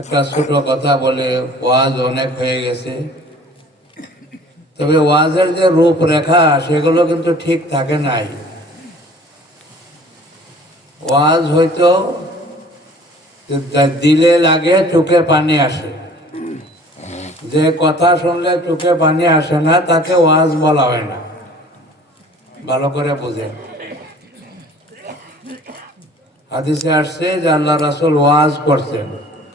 একটা ছোট কথা বলে ওয়াজ অনেক হয়ে গেছে, তবে ওয়াজের যে রূপরেখা সেগুলো কিন্তু ঠিক থাকে নাই। ওয়াজ হয়তো দিলে লাগে, চোখে পানি আসে। যে কথা শুনলে চোখে পানি আসে না তাকে ওয়াজ বলা হয় না। ভালো করে বুঝেন। হাদিসে আসছে যে আল্লাহ রাসূল ওয়াজ করছেন,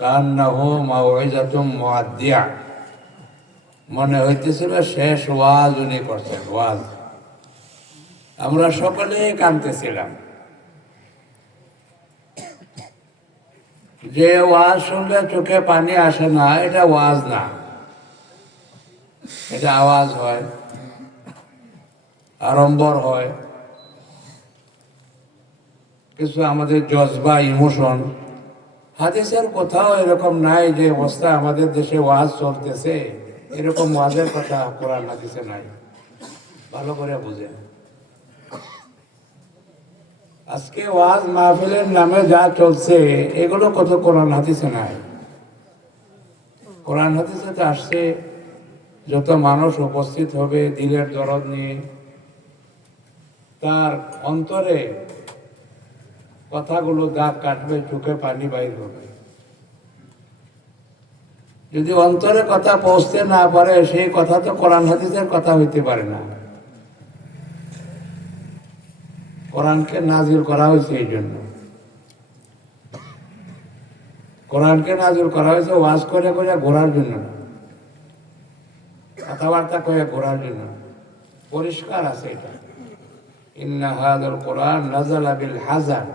কান্নাহু মাউইজাতুম মুআদ্দিয়া, মনে হইতেছিল শেষ ওয়াজ উনি করছেন। ওয়াজ আমরা সকলেই কাঁদতেছিলাম। যে ওয়াজ শুনলে চোখে পানি আসে না, এটা ওয়াজ না, এটা আওয়াজ হয়, আড়ম্বর হয়, কিছু আমাদের জজবা, ইমোশন। হাদিসের কোথাও এরকম নাই যে অবস্থা আমাদের দেশে ওয়াজ চলতেছে এরকম ওয়াজের কথা কোরআন হাদিসে নাই। ভালো করে বুঝেন। আজকে ওয়াজ মাহফিলের নামে যা চলছে এগুলো কত কোরআন হাদিসে নাই। কোরআন হাদিসে তো আসছে যত মানুষ উপস্থিত হবে দিলের দরদ নিয়ে, তার অন্তরে কথাগুলো দাগ কাটবে, চোখে পানি বাইর হবে। যদি অন্তরে কথা পৌঁছতে না পারে সেই কথা তো কোরআন হাদিসের কথা হইতে পারে না। কোরআনকে নাজিল করা হয়েছে এই জন্য। কোরআনকে নাজিল করা হয়েছে ওয়াজ করে করে ঘোরার জন্য না, কথাবার্তা করে ঘোরার জন্য। পরিষ্কার আছে এটা, ইন্না হাযাল কোরআন নাযালা বিল হাযান।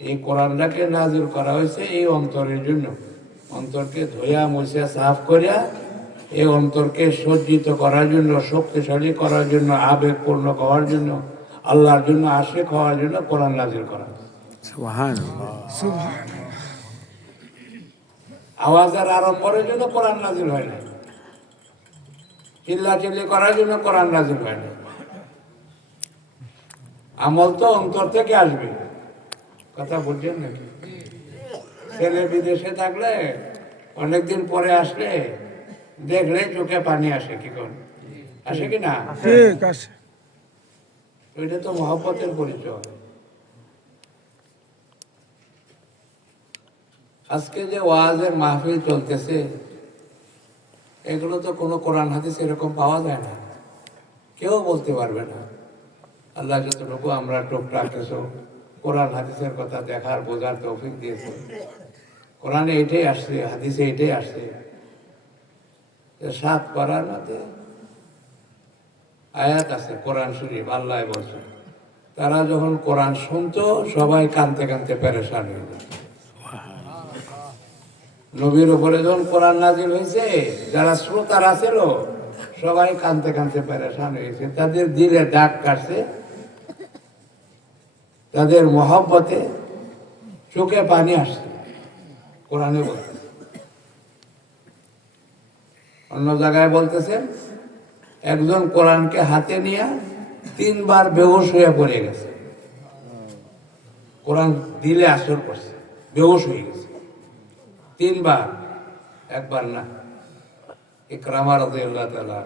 এই কোরআনটাকে নাজিল করা হয়েছে এই অন্তরের জন্য। অন্তরকে ধোয়া মুছে সাফ করিয়া এই অন্তরকে সজ্জিত করার জন্য, শক্তিশালী করার জন্য, আবেগপূর্ণ হওয়ার জন্য, আল্লাহর জন্য আশিক হওয়ার জন্য কোরআন নাজিল করা হয়েছে। আওয়াজের আড়ম্বরের জন্য কোরআন নাজিল হয় না, চিল্লাচিল্লি করার জন্য কোরআন নাজিল হয় না। আমল তো অন্তর থেকে আসবে। কথা বলছেন নাকি? ছেলে বিদেশে থাকলে অনেকদিন পরে আসলে দেখলে চোখে পানি আসে, কি কোন আসে কি না? ওইটা তো মহব্বতের পরিচয়। আজকে যে ওয়াজের মাহফিল চলতেছে এগুলো তো কোনো কোরআন হাদিস এরকম পাওয়া যায় না, কেউ বলতে পারবে না। আল্লাহ যতটুকু আমরা টুকটাক কিছু কোরআন হাদিসের কথা দেখার বোঝার তৌফিক দিয়েছে। কোরআনে এটাই আসছে, হাদিসে এটাই আসছে। 7 পারার মধ্যে আয়াত আছে কোরআন শরীফ, আল্লাহ বলছে তারা যখন কোরআন শুনতো সবাই কাঁদতে কাঁদতে পেরেশান হয়ে যেত। নবীর উপরে যখন কোরআন নাজিল হয়েছে যারা শ্রোতারা ছিল সবাই কাঁদতে কাঁদতে পেরেশান হয়েছে। তাদের দিলে দাগ কাটছে, তাদের মহব্বতে চোখে পানি আসছে। কোরআনে বলতেছে, অন্য জায়গায় বলতেছে একজন কোরআনকে হাতে নিয়ে 3 বার বেহুশ হয়ে পড়ে গেছে। কোরআন দিলে আসর করছে, বেহুশ হয়ে গেছে 3 বার, একবার না। ইকরামা রাদিয়াল্লাহু তাআলা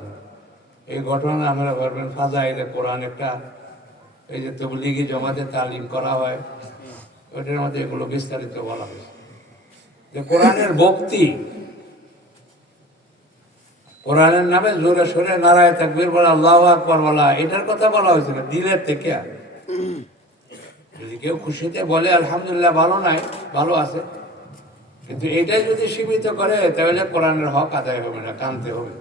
এই ঘটনা আমরা ভাববেন ফাজাইলে কোরআন একটা, এই যে তাবলীগি জমাতে তালিম করা হয় ওইটার মধ্যে এগুলো বিস্তারিত বলা হয়েছে যে কোরআনের ভক্তি, কোরআনের নামে জোরে সোরে নারায়ে তাকবীর বলা, আল্লাহু আকবার বলা, এটার কথা বলা হয়েছিল দিলের থেকে। যদি কেউ খুশিতে বলে আলহামদুলিল্লাহ, ভালো নাই, ভালো আছে, কিন্তু এটাই যদি সীমিত করে তাহলে কোরআনের হক আদায় হবে না, কানতে হবে।